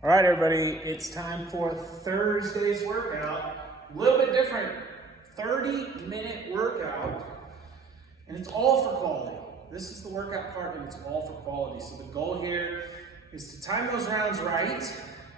All right, everybody, it's time for Thursday's workout. A little bit different, 30-minute workout, and it's all for quality. This is the workout part, and it's all for quality. So the goal here is to time those rounds right,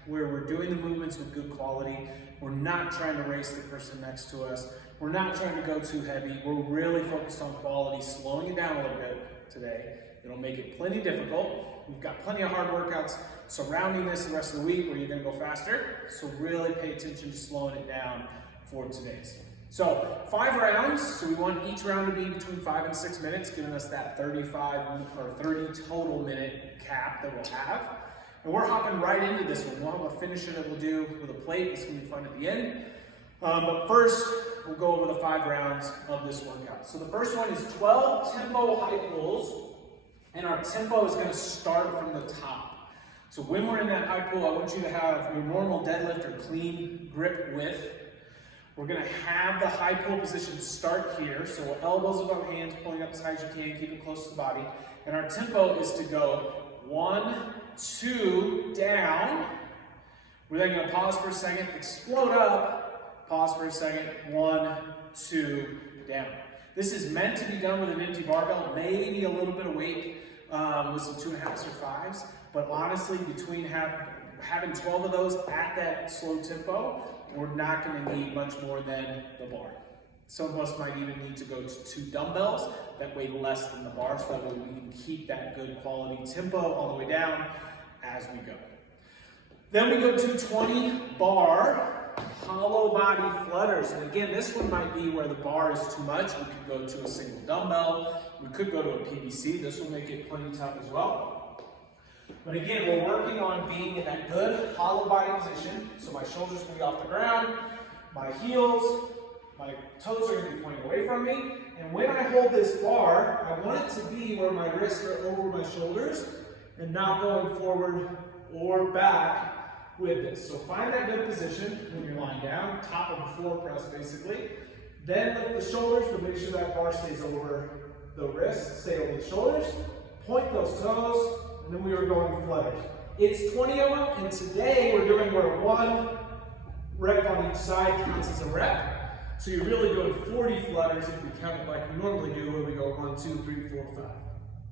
where we're doing the movements with good quality. We're not trying to race the person next to us. We're not trying to go too heavy. We're really focused on quality, slowing it down a little bit today. It'll make it plenty difficult. We've got plenty of hard workouts surrounding this the rest of the week where you're gonna go faster. So really pay attention to slowing it down for today's. So 5 rounds, so we want each round to be between 5 and 6 minutes, giving us that 35 or 30 total minute cap that we'll have. And we're hopping right into this one. We'll have a finisher that we'll do with a plate. It's gonna be fun at the end. But first, we'll go over the 5 rounds of this workout. So the first one is 12 tempo high pulls. And our tempo is going to start from the top. So when we're in that high pull, I want you to have your normal deadlift or clean grip width. We're going to have the high pull position start here. So elbows above hands, pulling up as high as you can, keep it close to the body. And our tempo is to go 1, 2, down. We're then going to pause for a second, explode up, pause for a second, 1, 2, down. This is meant to be done with an empty barbell, maybe a little bit of weight with some 2.5s or 5s, but honestly, between having 12 of those at that slow tempo, we're not going to need much more than the bar. Some of us might even need to go to 2 dumbbells that weigh less than the bar, so that way we can keep that good quality tempo all the way down as we go. Then we go to 20 bar hollow body flutters. And again, this one might be where the bar is too much. We could go to a single dumbbell. We could go to a PVC. This will make it plenty tough as well. But again, we're working on being in that good hollow body position. So my shoulders will be off the ground, my heels, my toes are going to be pointing away from me. And when I hold this bar, I want it to be where my wrists are over my shoulders and not going forward or back with this. So find that good position when you're lying down, top of a floor press basically. Then lift the shoulders, but make sure that bar stays over the wrists, stay over the shoulders. Point those toes, and then we are going flutters. It's 20 of them, and today we're doing where 1 rep on each side counts as a rep. So you're really doing 40 flutters if we count it like we normally do, where we go 1, 2, 3, 4, 5.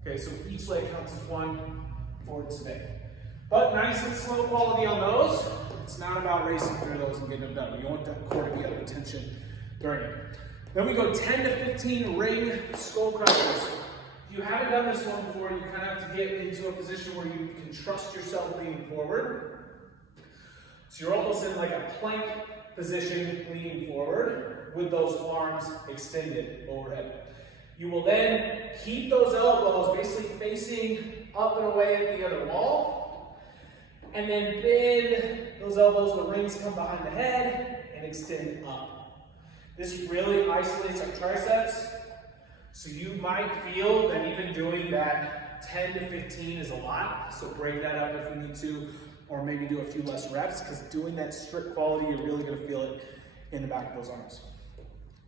Okay, so each leg counts as 1 for today. But nice and slow quality on those. It's not about racing through those and getting them done. You want that core to be under tension during it. Then we go 10 to 15 ring skull crushers. If you haven't done this one before, you kind of have to get into a position where you can trust yourself leaning forward. So you're almost in like a plank position leaning forward with those arms extended overhead. You will then keep those elbows basically facing up and away at the other wall. And then bend those elbows, the rings come behind the head and extend up. This really isolates our triceps. So you might feel that even doing that 10 to 15 is a lot. So break that up if we need to, or maybe do a few less reps, because doing that strict quality, you're really gonna feel it in the back of those arms.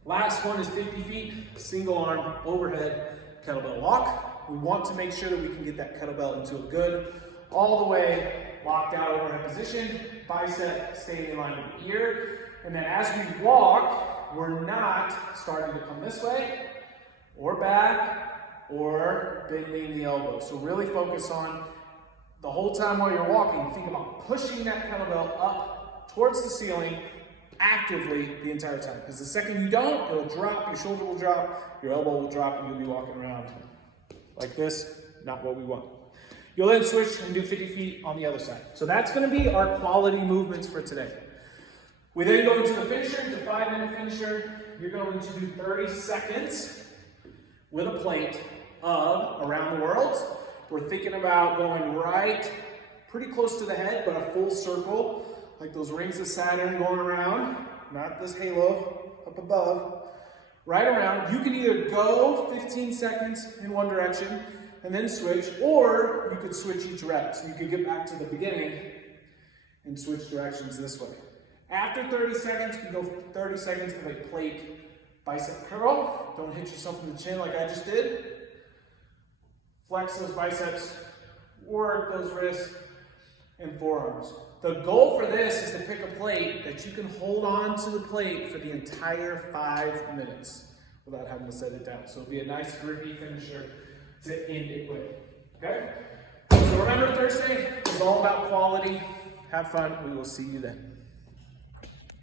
Last one is 50 feet, single arm overhead kettlebell walk. We want to make sure that we can get that kettlebell into a good, all the way locked out overhead position, bicep staying in line with the ear. And then as we walk, we're not starting to come this way or back or bending the elbow. So really focus on the whole time while you're walking, think about pushing that kettlebell up towards the ceiling actively the entire time. Because the second you don't, it'll drop, your shoulder will drop, your elbow will drop, and you'll be walking around like this, not what we want. You'll then switch and do 50 feet on the other side. So that's going to be our quality movements for today. We then go into the finisher, the 5-minute finisher. You're going to do 30 seconds with a plate of around the world. We're thinking about going right pretty close to the head, but a full circle, like those rings of Saturn going around, not this halo up above, right around. You can either go 15 seconds in one direction and then switch, or you could switch each rep. So you could get back to the beginning and switch directions this way. After 30 seconds, we go 30 seconds of a plate bicep curl. Don't hit yourself in the chin like I just did. Flex those biceps, work those wrists, and forearms. The goal for this is to pick a plate that you can hold on to the plate for the entire 5 minutes without having to set it down. So it'll be a nice grippy finisher to end it with. Okay? So remember, Thursday is all about quality. Have fun. We will see you then.